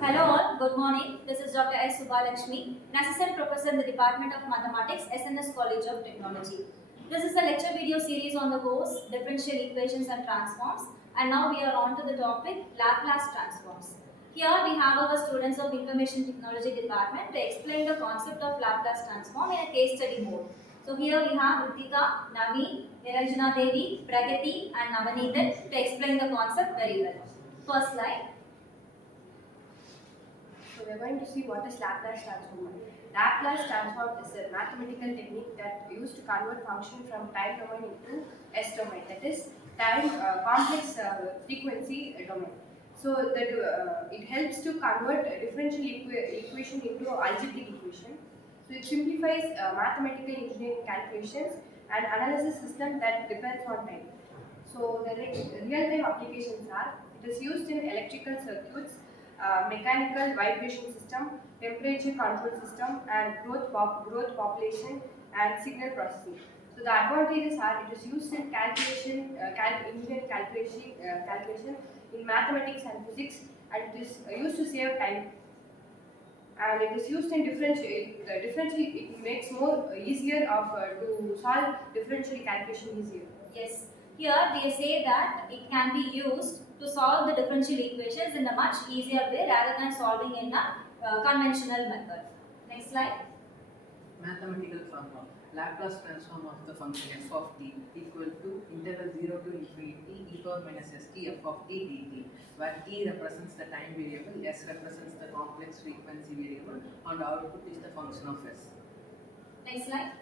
Hello all, good morning. This is Dr. S. Subbalakshmi, an assistant professor in the Department of Mathematics, SNS College of Technology. This is the lecture video series on the course Differential Equations and Transforms, and now we are on to the topic Laplace Transforms. Here we have our students of Information Technology Department to explain the concept of Laplace Transform in a case study mode. So here we have Ritika, Navi, Niranjana Devi, Pragati and Navanithan to explain the concept very well. First slide. So we are going to see what is Laplace transform. Laplace transform is a mathematical technique that used to convert function from time domain into S domain, that is time complex frequency domain. So that it helps to convert a differential equation into algebraic equation. So it simplifies mathematical engineering calculations and analysis system that depends on time. So the real-time applications are, it is used in electrical circuits, mechanical vibration system, temperature control system, and growth population and signal processing. So the advantages are, it is used in calculation, engineering calculation in mathematics and physics, and it is used to save time. And it is used in differential. It makes more easier of to solve differential calculation easier. Yes, here they say that it can be used to solve the differential equations in a much easier way rather than solving in a conventional method. Next slide. Mathematical formula. Laplace transform of the function f of t equal to interval 0 to infinity e power minus st f of t dt, where t represents the time variable, s represents the complex frequency variable, and output is the function of s. Next slide.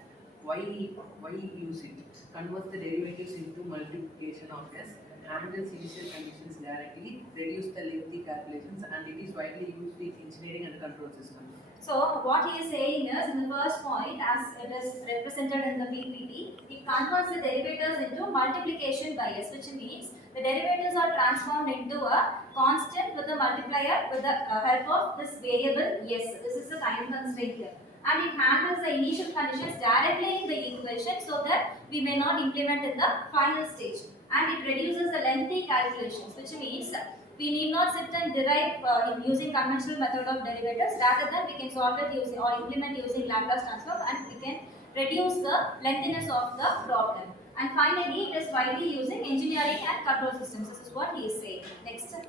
Why use it? Convert the derivatives into multiplication of s, handles initial conditions directly, reduce the lengthy calculations, and it is widely used in engineering and control systems. So what he is saying is, in the first point, as it is represented in the PPT, it converts the derivatives into multiplication by s, which means the derivatives are transformed into a constant with a multiplier with the help of this variable s. This is the time constraint here. And it handles the initial conditions directly in the equation so that we may not implement in the final stage. And it reduces the lengthy calculations, which means we need not sit and derive using conventional method of derivatives. Rather than we can solve it using or implement using Laplace transform, and we can reduce the lengthiness of the problem. And finally, it is widely using engineering and control systems. This is what he is saying. Next. This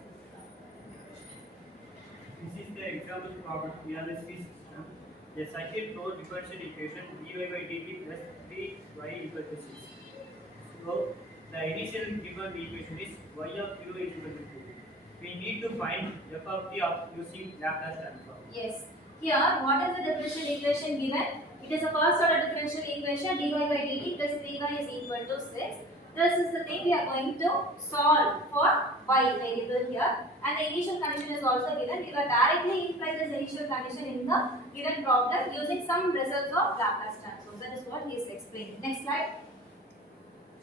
is the example problem analysis system. A circuit flow differential equation dy by dt plus 3y equal to 6. So the initial given equation is y of 0 is equal to 2. We need to find f of t of using Laplace transform. Yes. Here, what is the differential equation given? It is a first order differential equation dy by dt plus 3y is equal to 6. This is the thing we are going to solve for y variable here, and the initial condition is also given. We will directly imply this initial condition in the given problem using some results of Laplace transform. That is what he is explaining. Next slide.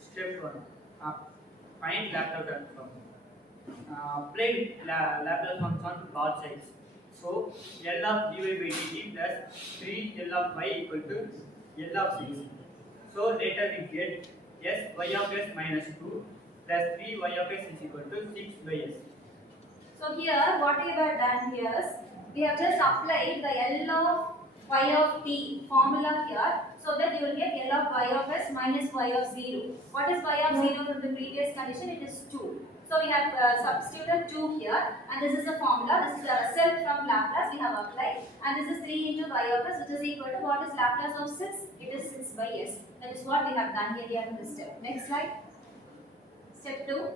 Step 1. Find Laplace transform. Play Laplace function on both sides. So L of dy by dt plus 3 L of y equal to L of 6. So later we get s y of s minus 2 plus 3 y of s is equal to 6 by s. So here what we have done here is we have just applied the L of y of t formula here, so that you will get L of y of s minus y of 0. What is y of 0 from the previous condition? It is 2. So we have substituted 2 here, and this is the formula. This is the result from Laplace we have applied, and this is 3 into y of s, which is equal to what is Laplace of 6? It is 6 by s. That is what we have done here in this step. Next slide. Step 2.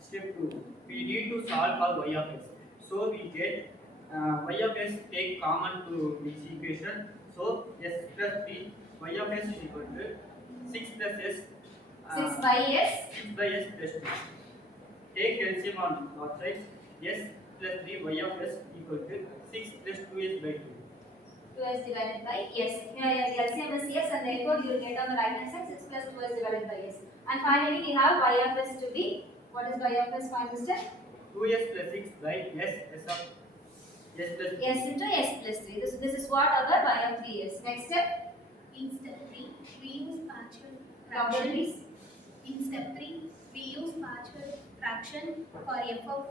Step 2. We need to solve for y of s. So we get y of s take common to this equation. So s plus 3 y of s is equal to 6 plus s. 6 by s. 6 by s plus 2. Take LCM on both sides. S plus 3 y of s equal to 6 plus 2 s by 2. 2s divided by s. Here the LCM is yes, and therefore you will get on the right hand side 6 plus 2s divided by s. And finally we have y of s to be, what is y of s final step? 2s plus 6 by s of s plus 3. S into s plus 3. This is what our y of 3 is. Next step. In step 3, we use partial Properties. fractions. In step 3, we use partial fraction for f of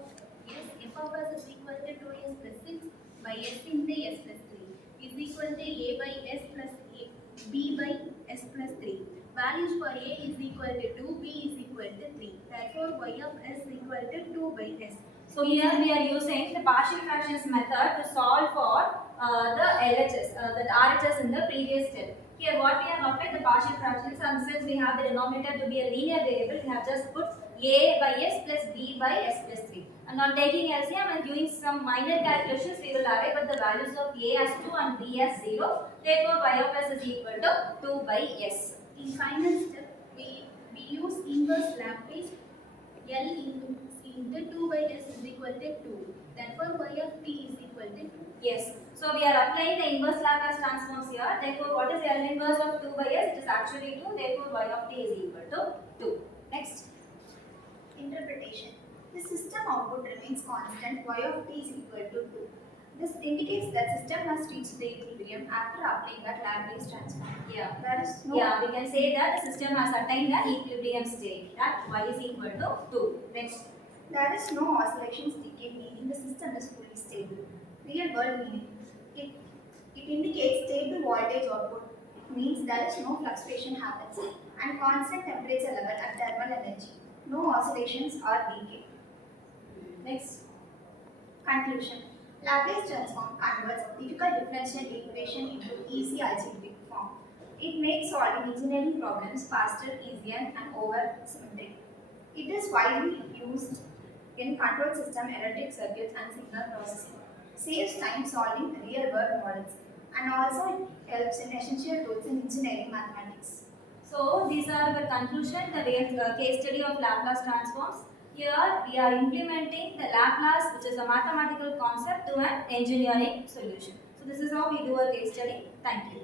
Yes, f of s is equal to 2s plus 6 by s into s plus 3 is equal to a by s plus a, b by s plus 3. Values for a is equal to 2, b is equal to 3. Therefore, y of s is equal to 2 by s. So here we are using the partial fractions method to solve for the LHS, the RHS in the previous step. Here what we have applied the partial fractions, and since we have the denominator to be a linear variable, we have just put a by s plus b by s plus 3. And on taking LCM and doing some minor calculations, we will arrive at the values of a as 2 and b as 0. Therefore, y of s is equal to 2 by s. In final step, we use inverse Laplace L into 2 by s is equal to 2. Therefore, y of t is equal to 2. Yes. So we are applying the inverse Laplace transforms here. Therefore, what is L inverse of 2 by s? It is actually 2. Therefore, y of t is equal to 2. Next. Interpretation. The system output remains constant, y of t is equal to 2. This indicates that system has reached the equilibrium after applying that Laplace transform. Yeah. There is no Yeah, we can say that the system has attained the equilibrium state. That y is equal to 2. Next. There is no oscillations decay, meaning the system is fully stable. Real world meaning. It indicates stable voltage output, means there is no fluctuation happens, and constant temperature level at thermal energy. No oscillations or decay. Next. Conclusion. Laplace transform converts difficult differential equation into easy algebraic form. It makes solving engineering problems faster, easier, and over symmetric. It is widely used in control system, electric circuits, and signal processing. Saves time solving real world models, and also it helps in essential tools in engineering mathematics. So these are the conclusion, the case study of Laplace transforms. Here we are implementing the Laplace, which is a mathematical concept, to an engineering solution. So this is how we do a case study. Thank you.